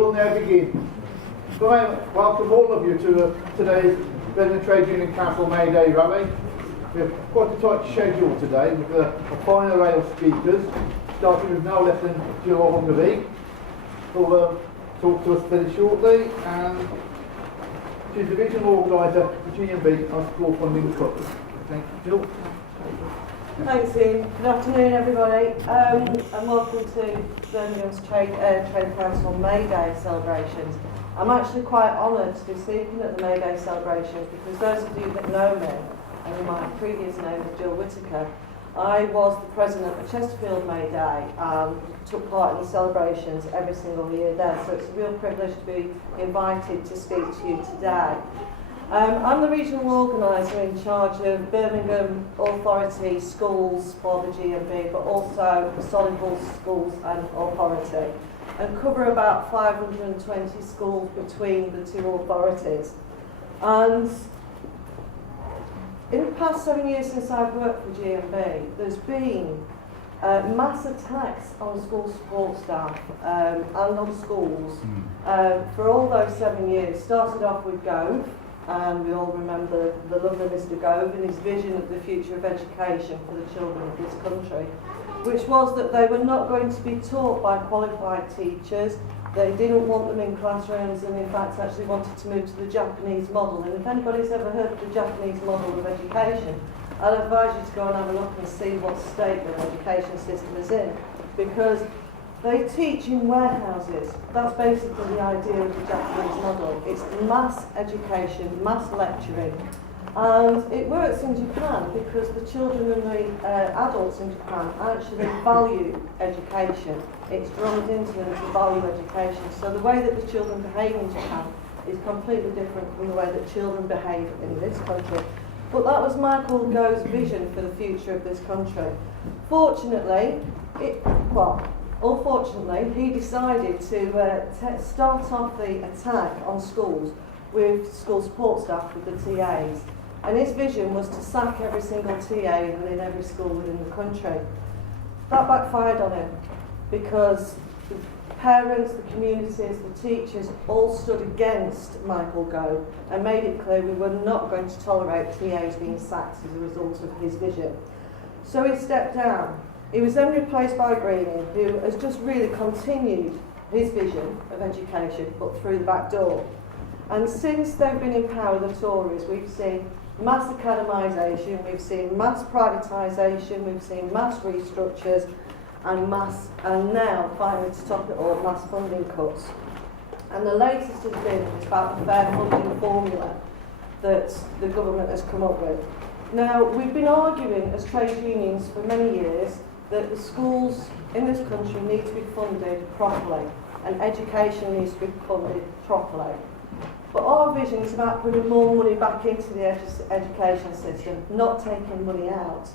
We'll now begin. So I welcome all of you to today's Birmingham Trade Union Council May Day rally. We have quite a tight schedule today with a fine array of speakers, starting with no less than Gill, Ogilvie, who will talk to us very shortly, and she's the regional organiser for GMB on school funding cuts. Thank you, Gill. Thanks, Ian. Good afternoon, everybody, and welcome to Birmingham's Trade Council May Day celebrations. I'm actually quite honoured to be speaking at the May Day celebrations because those of you that know me, and my previous name is Jill Whittaker, I was the president of Chesterfield May Day and took part in the celebrations every single year there, so it's a real privilege to be invited to speak to you today. I'm the regional organiser in charge of Birmingham Authority schools for the GMB, but also Solihull schools and authority, and cover about 520 schools between the two authorities. And in the past 7 years since I've worked for GMB, there's been mass attacks on school support staff and on schools for all those 7 years. Started off with Gove, and we all remember the lovely Mr. Gove and his vision of the future of education for the children of this country, which was that they were not going to be taught by qualified teachers. They didn't want them in classrooms, and in fact actually wanted to move to the Japanese model. And if anybody's ever heard of the Japanese model of education, I'd advise you to go and have a look and see what state their education system is in, because they teach in warehouses. That's basically the idea of the Japanese model. It's mass education, mass lecturing. And it works in Japan because the children and the adults in Japan actually value education. It's drummed into them to value education. So the way that the children behave in Japan is completely different from the way that children behave in this country. But that was Michael Gove's vision for the future of this country. Fortunately, unfortunately, he decided to start off the attack on schools with school support staff, with the TAs. And his vision was to sack every single TA in every school within the country. That backfired on him because the parents, the communities, the teachers all stood against Michael Gove and made it clear we were not going to tolerate TAs being sacked as a result of his vision. So he stepped down. He was then replaced by Greenie, who has just really continued his vision of education, but through the back door. And since they've been in power, the Tories, we've seen mass academisation, we've seen mass privatisation, we've seen mass restructures, and now, finally, to top it all, mass funding cuts. And the latest has been about the fair funding formula that the government has come up with. Now, we've been arguing as trade unions for many years that the schools in this country need to be funded properly, and education needs to be funded properly. But our vision is about putting more money back into the education system, not taking money out.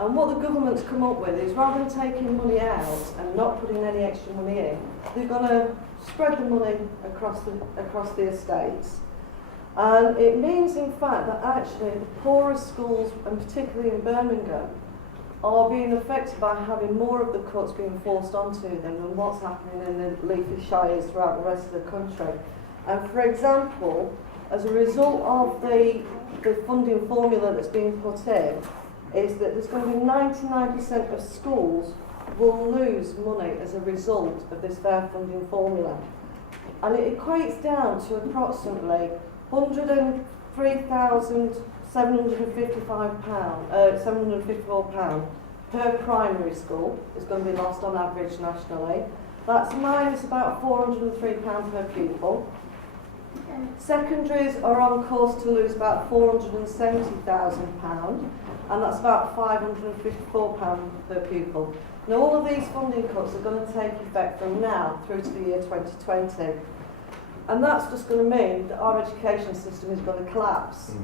And what the government's come up with is, rather than taking money out and not putting any extra money in, they're going to spread the money across the estates. And it means, in fact, that actually the poorest schools, and particularly in Birmingham, are being affected by having more of the cuts being forced onto them than what's happening in the leafy shires throughout the rest of the country. And for example, as a result of the funding formula that's being put in, is that there's going to be 99% of schools will lose money as a result of this fair funding formula. And it equates down to approximately £103,754 per primary school is going to be lost on average nationally. That's minus about £403 per pupil. Secondaries are on course to lose about £470,000, and that's about £554 per pupil. Now, all of these funding cuts are going to take effect from now through to the year 2020. And that's just going to mean that our education system is going to collapse.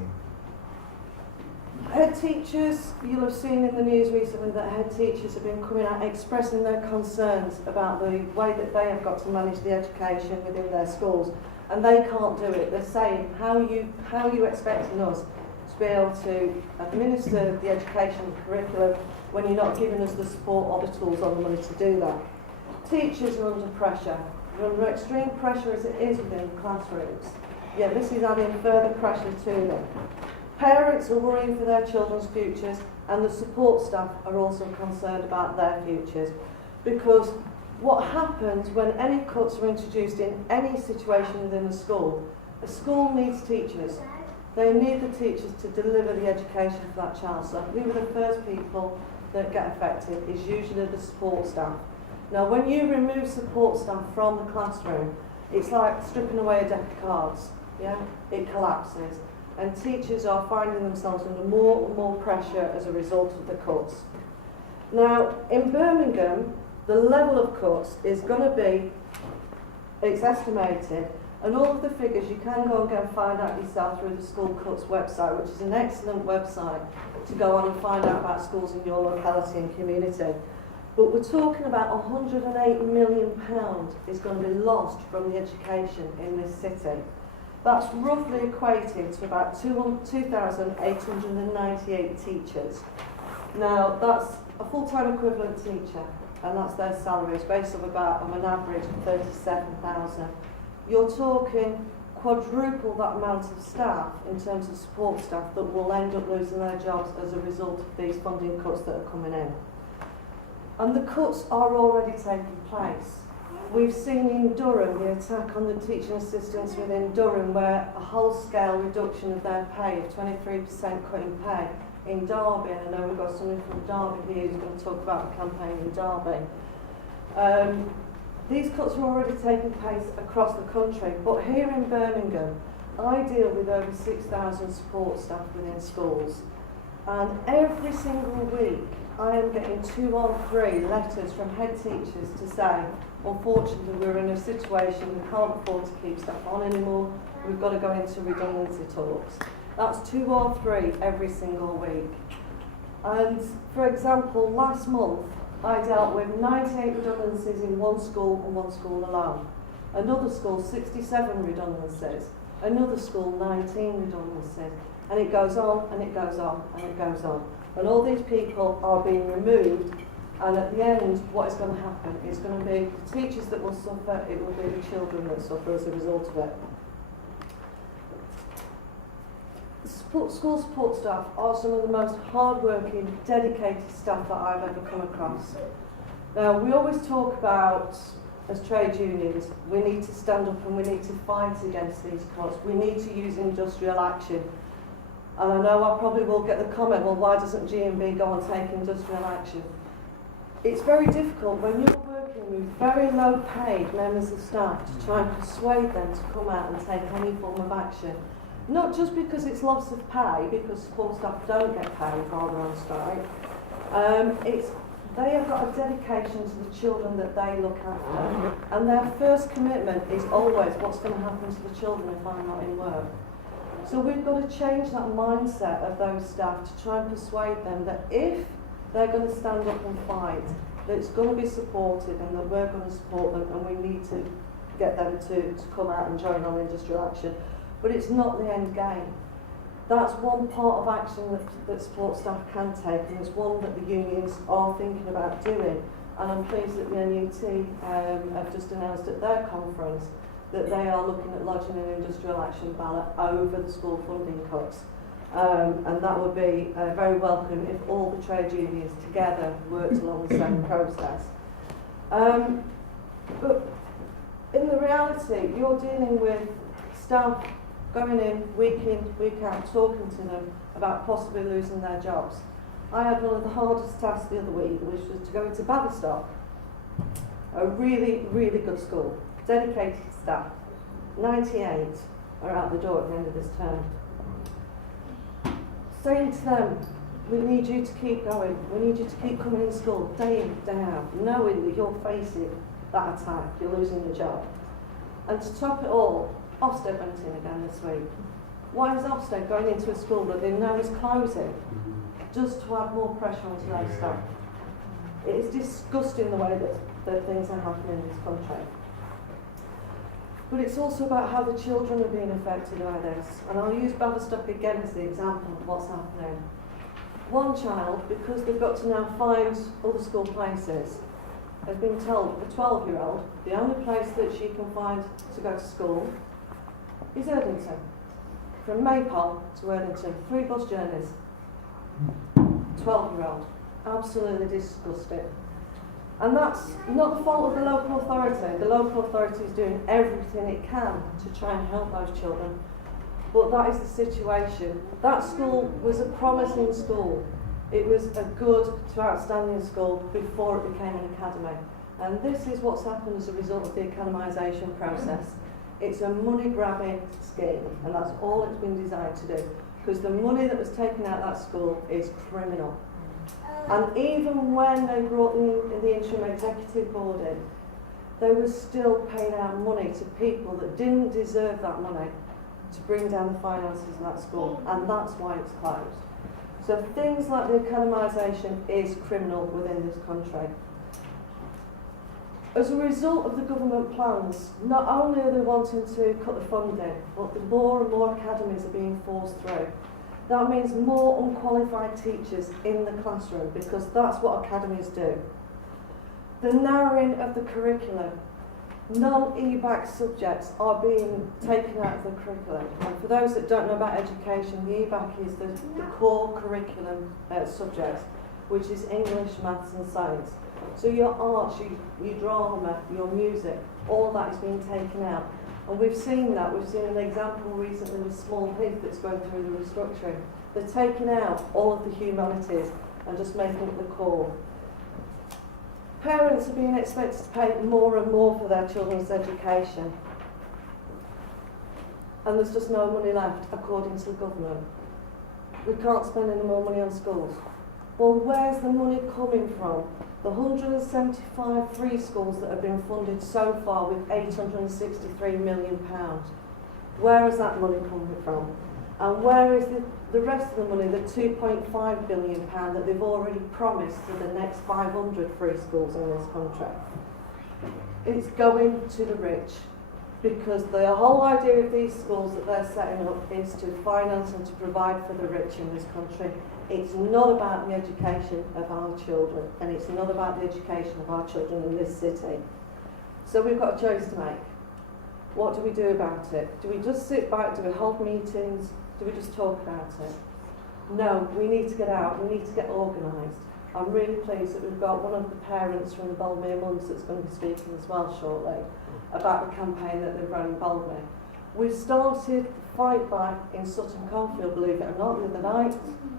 Head teachers, you'll have seen in the news recently that head teachers have been coming out expressing their concerns about the way that they have got to manage the education within their schools. And they can't do it. They're saying, how are you expecting us to be able to administer the education curriculum when you're not giving us the support or the tools or the money to do that? Teachers are under pressure. under extreme pressure as it is within classrooms, yet this is adding further pressure to them. Parents are worrying for their children's futures, and the support staff are also concerned about their futures, because what happens when any cuts are introduced in any situation within a school needs teachers. They need the teachers to deliver the education for that child. So who are the first people that get affected is usually the support staff. Now, when you remove support staff from the classroom, it's like stripping away a deck of cards. Yeah, it collapses, and teachers are finding themselves under more and more pressure as a result of the cuts. Now, in Birmingham, the level of cuts is going to be, it's estimated, and all of the figures you can go and go and find out yourself through the School Cuts website, which is an excellent website to go on and find out about schools in your locality and community. But we're talking about £108 million is going to be lost from the education in this city. That's roughly equated to about 2,898 teachers. Now, that's a full-time equivalent teacher, and that's their salaries based on an average of 37,000. You're talking quadruple that amount of staff in terms of support staff that will end up losing their jobs as a result of these funding cuts that are coming in. And the cuts are already taking place. We've seen in Durham the attack on the teaching assistants within Durham, where a whole-scale reduction of their pay of 23% cut in pay. In Derby, and I know we've got someone from Derby here who's going to talk about the campaign in Derby. These cuts are already taking place across the country, but here in Birmingham, I deal with over 6,000 support staff within schools, and every single week I am getting 2 or 3 letters from head teachers to say, unfortunately, we're in a situation we can't afford to keep staff on anymore, we've got to go into redundancy talks. That's 2 or 3 every single week. And for example, last month I dealt with 98 redundancies in one school and one school alone. Another school, 67 redundancies. Another school, 19 redundancies. And it goes on and it goes on and it goes on. And all these people are being removed, and at the end what is going to happen is going to be the teachers that will suffer, it will be the children that suffer as a result of it. School support staff are some of the most hard-working, dedicated staff that I've ever come across. Now, we always talk about, as trade unions, we need to stand up and we need to fight against these cuts. We need to use industrial action. And I know I probably will get the comment, well, why doesn't GMB go and take industrial action? It's very difficult when you're working with very low-paid members of staff to try and persuade them to come out and take any form of action. Not just because it's loss of pay, because support staff don't get paid while they're on strike. They have got a dedication to the children that they look after, and their first commitment is always what's going to happen to the children if I'm not in work. So we've got to change that mindset of those staff to try and persuade them that if they're going to stand up and fight, that it's going to be supported and that we're going to support them, and we need to get them to come out and join on industrial action. But it's not the end game. That's one part of action that support staff can take, and it's one that the unions are thinking about doing. And I'm pleased that the NUT have just announced at their conference that they are looking at lodging an industrial action ballot over the school funding cuts. And that would be very welcome if all the trade unions together worked along the same process. But in the reality, you're dealing with staff going in, week out, talking to them about possibly losing their jobs. I had one of the hardest tasks the other week, which was to go into Baverstock, a really, really good school, dedicated staff. 98 are out the door at the end of this term. Saying to them, we need you to keep going, we need you to keep coming in school day in, day out, knowing that you're facing that attack, you're losing your job. And to top it all, Ofsted went in again this week. Why is Ofsted going into a school that they know is closing just to add more pressure onto their staff? It is disgusting the way that things are happening in this country. But it's also about how the children are being affected by this. And I'll use Baverstock again as the example of what's happening. One child, because they've got to now find other school places, has been told the 12-year-old the only place that she can find to go to school is Erdington. From Maypole to Erdington, 3 bus journeys. 12-year-old. Absolutely disgusting. And that's not the fault of the local authority. The local authority is doing everything it can to try and help those children. But that is the situation. That school was a promising school. It was a good to outstanding school before it became an academy. And this is what's happened as a result of the academisation process. It's a money-grabbing scheme, and that's all it's been designed to do. Because the money that was taken out of that school is criminal. And even when they brought the interim executive board in, they were still paying out money to people that didn't deserve that money to bring down the finances of that school, and that's why it's closed. So things like the academisation is criminal within this country. As a result of the government plans, not only are they wanting to cut the funding, but the more and more academies are being forced through. That means more unqualified teachers in the classroom, because that's what academies do. The narrowing of the curriculum. Non-EBAC subjects are being taken out of the curriculum. And for those that don't know about education, the EBAC is the core curriculum subjects, which is English, maths and science. So your arts, your drama, your music, all of that is being taken out. And we've seen that. We've seen an example recently with Small Heath that's going through the restructuring. They're taking out all of the humanities and just making it the core. Parents are being expected to pay more and more for their children's education. And there's just no money left, according to the government. We can't spend any more money on schools. Well, where's the money coming from? The 175 free schools that have been funded so far with £863 million. Where is that money coming from? And where is the rest of the money, the £2.5 billion that they've already promised to the next 500 free schools in this country? It's going to the rich, because the whole idea of these schools that they're setting up is to finance and to provide for the rich in this country. It's not about the education of our children, and it's not about the education of our children in this city. So we've got a choice to make. What do we do about it? Do we just sit back? Do we hold meetings? Do we just talk about it? No, we need to get out. We need to get organised. I'm really pleased that we've got one of the parents from the Boldmere Mums that's going to be speaking as well shortly about the campaign that they've run in Boldmere. We've started the fight back in Sutton Coldfield, believe it or not, the other night,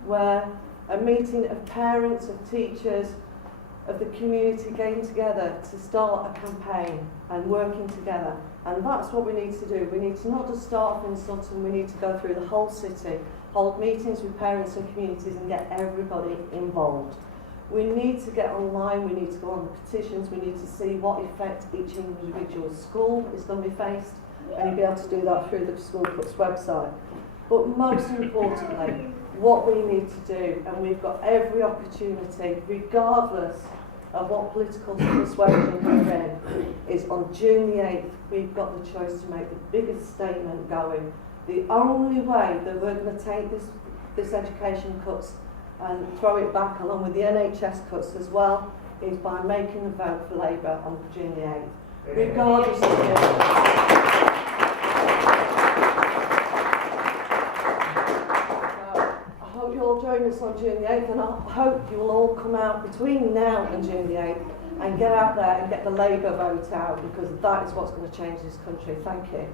where a meeting of parents, of teachers, of the community getting together to start a campaign and working together. And that's what we need to do. We need to not just start off in Sutton, we need to go through the whole city, hold meetings with parents and communities and get everybody involved. We need to get online, we need to go on the petitions, we need to see what effect each individual school is going to be faced, and you'll be able to do that through the School Cuts website. But most importantly, what we need to do, and we've got every opportunity, regardless of what political persuasion we're in, is on June the 8th, we've got the choice to make the biggest statement going. The only way that we're going to take this education cuts and throw it back along with the NHS cuts as well is by making a vote for Labour on June the 8th. Regardless of I hope you all join us on June the 8th, and I hope you will all come out between now and June the 8th and get out there and get the Labour vote out, because that is what's going to change this country. Thank you.